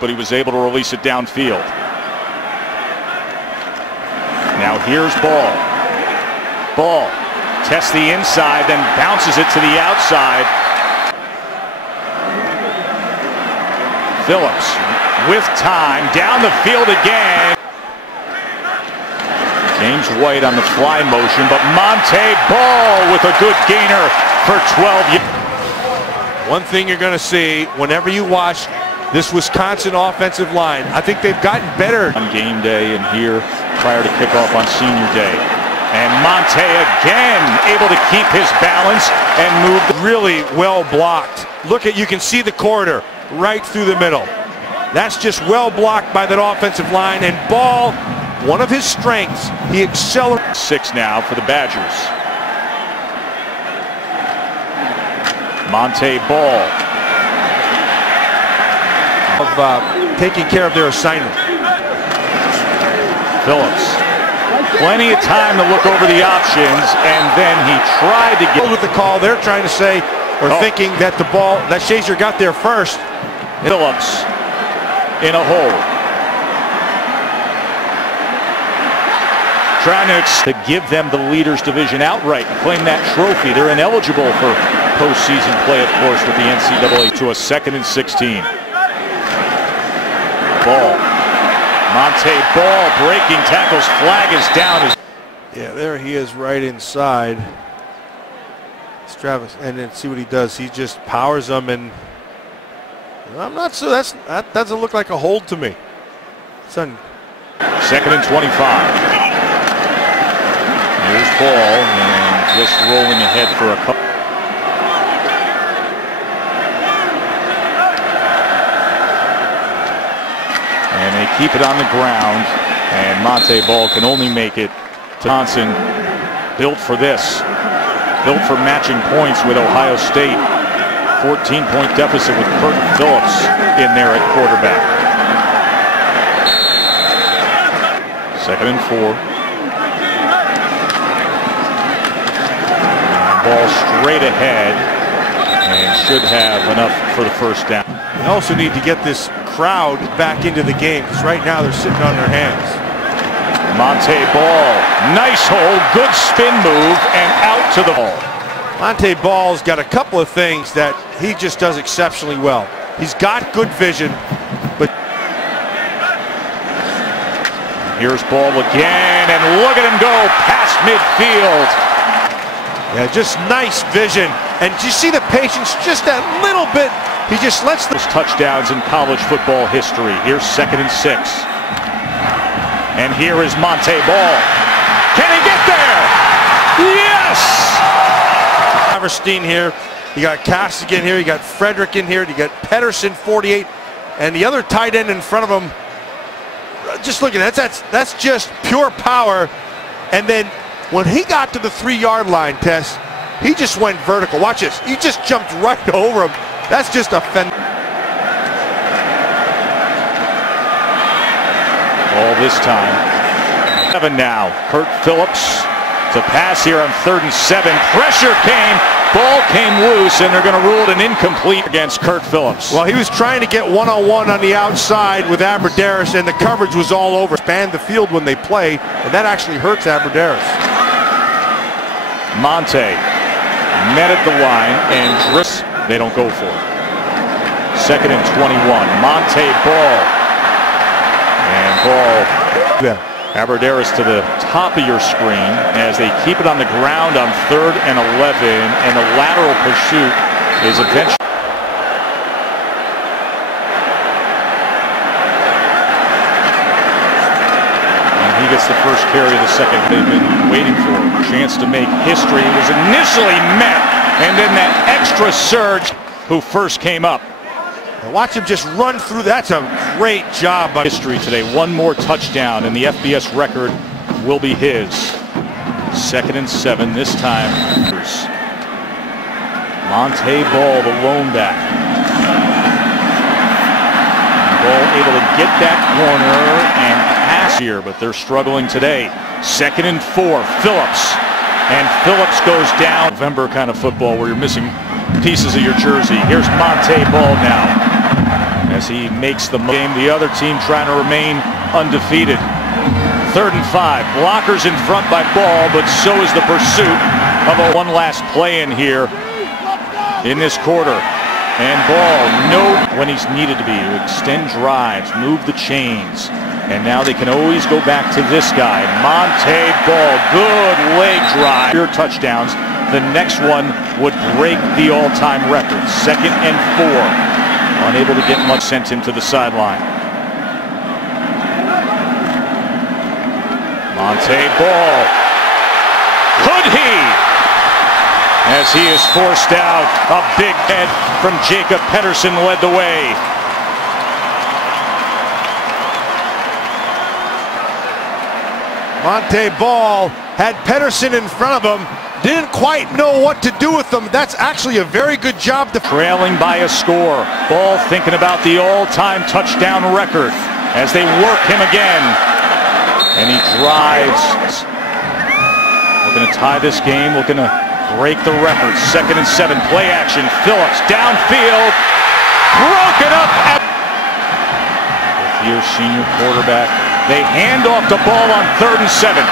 but he was able to release it downfield. Now here's Ball. Ball tests the inside, then bounces it to the outside. Phillips with time, down the field again. James White on the fly motion, but Montee Ball with a good gainer for 12 yards. One thing you're going to see whenever you watch this Wisconsin offensive line, I think they've gotten better on game day and here prior to kickoff on senior day. And Montee again able to keep his balance and move. Really well blocked. Look at, you can see the corridor right through the middle. That's just well blocked by that offensive line. And Ball, one of his strengths, he accelerates. 6 now for the Badgers. Montee Ball. Of taking care of their assignment. Phillips. Plenty of time to look over the options, and then he tried to get with the call. They're trying to say, or thinking that the ball, that Shazier got there first. Phillips in a hole. Trying to give them the Leaders Division outright and claim that trophy. They're ineligible for postseason play, of course, with the NCAA. To a 2nd and 16. Ball. Montee Ball breaking tackles. Flag is down. Yeah, there he is right inside. It's Travis, and then see what he does. He just powers them, and I'm not so. That doesn't look like a hold to me. Son. 2nd and 25. Here's Ball, and just rolling ahead for a couple. And they keep it on the ground, and Montee Ball can only make it. Johnson, built for this, built for matching points with Ohio State. 14-point deficit with Kurt Phillips in there at quarterback. 2nd and 4. Ball straight ahead, and should have enough for the first down. They also need to get this crowd back into the game, because right now they're sitting on their hands. Montee Ball, nice hold, good spin move, and out to the ball. Montee Ball's got a couple of things that he just does exceptionally well. He's got good vision, but here's Ball again, and look at him go past midfield. Yeah, just nice vision, and you see the patience just that little bit. He just lets those touchdowns in college football history. Here's 2nd and 6. And here is Montee Ball. Can he get there? Yes! Haverstein here. You got Castigan here. You got Frederick in here. You got Pedersen, 48, and the other tight end in front of him. Just look at that. That's just pure power. And then when he got to the 3-yard line, Tess, he just went vertical. Watch this. He just jumped right over him. That's just a all this time. 7 now. Kurt Phillips to pass here on 3rd and 7. Pressure came. Ball came loose, and they're going to rule it an incomplete against Kurt Phillips. Well, he was trying to get one-on-one on the outside with Aberderis, and the coverage was all over. Span the field when they play, and that actually hurts Aberderis. Montee met at the line, and they don't go for it. 2nd and 21. Montee Ball. And Ball. Yeah. Aberderis to the top of your screen as they keep it on the ground on 3rd and 11, and the lateral pursuit is eventually. And he gets the first carry of the second. They've been waiting for a chance to make history. It was initially met, and then that extra surge who first came up. Watch him just run through. That's a great job by history today. One more touchdown, and the FBS record will be his. 2nd and 7 this time. Montee Ball, the lone back. Ball able to get that corner and pass here, but they're struggling today. 2nd and 4. Phillips. And Phillips goes down. November kind of football where you're missing pieces of your jersey. Here's Montee Ball now. as he makes the game. The other team trying to remain undefeated. 3rd and 5. Blockers in front by Ball, but so is the pursuit of one last play in here in this quarter. And Ball, when he's needed to be, to extend drives, move the chains. And now they can always go back to this guy, Montee Ball. Good leg drive. Your touchdowns. The next one would break the all-time record. 2nd and 4. Unable to get much, sent him to the sideline. Montee Ball. Could he? As he is forced out, a big head from Jacob Pedersen led the way. Montee Ball had Pedersen in front of him, didn't quite know what to do with them. That's actually a very good job. Trailing by a score. Ball thinking about the all-time touchdown record as they work him again. And he drives. Looking to tie this game, looking to break the record. 2nd and 7, play action. Phillips downfield, broken up. Fifth-year senior quarterback. They hand off the ball on 3rd and 7.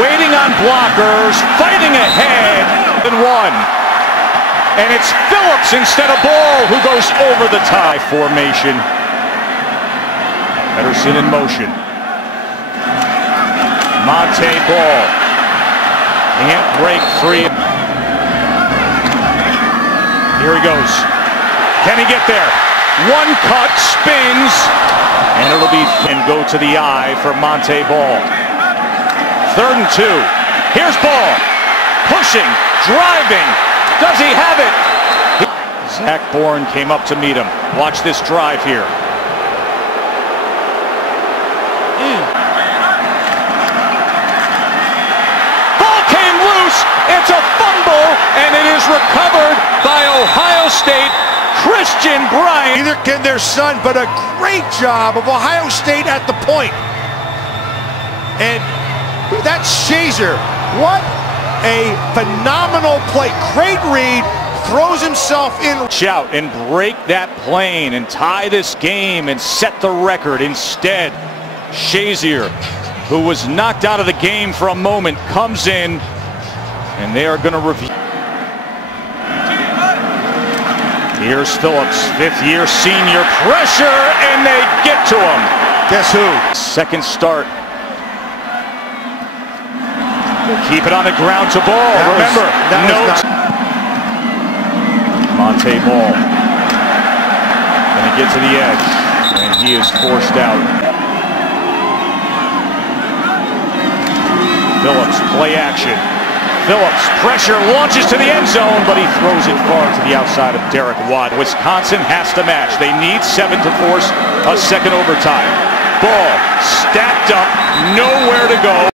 Waiting on blockers, fighting ahead, and 1. And it's Phillips instead of Ball who goes over the tie formation. Pedersen in motion. Montee Ball can't break free. Here he goes. Can he get there? One cut, spins, and it'll be and go to the eye for Montee Ball. 3rd and 2. Here's Ball. Pushing, driving. Does he have it? Zach Bourne came up to meet him. Watch this drive here. It's a fumble, and it is recovered by Ohio State, Christian Bryant. Neither can their son, but a great job of Ohio State at the point. And that's Shazier. What a phenomenal play. Great read, throws himself in. Shout and break that plane and tie this game and set the record. Instead, Shazier, who was knocked out of the game for a moment, comes in. And they are going to review. Here's Phillips, 5th-year senior. Pressure, and they get to him. Guess who? 2nd start. Keep it on the ground to Ball. Remember, Montee Ball. Going to get to the edge, and he is forced out. Phillips, play action. Phillips, pressure, launches to the end zone, but he throws it far to the outside of Derek Watt. Wisconsin has to match. They need 7 to force a 2nd overtime. Ball stacked up, nowhere to go.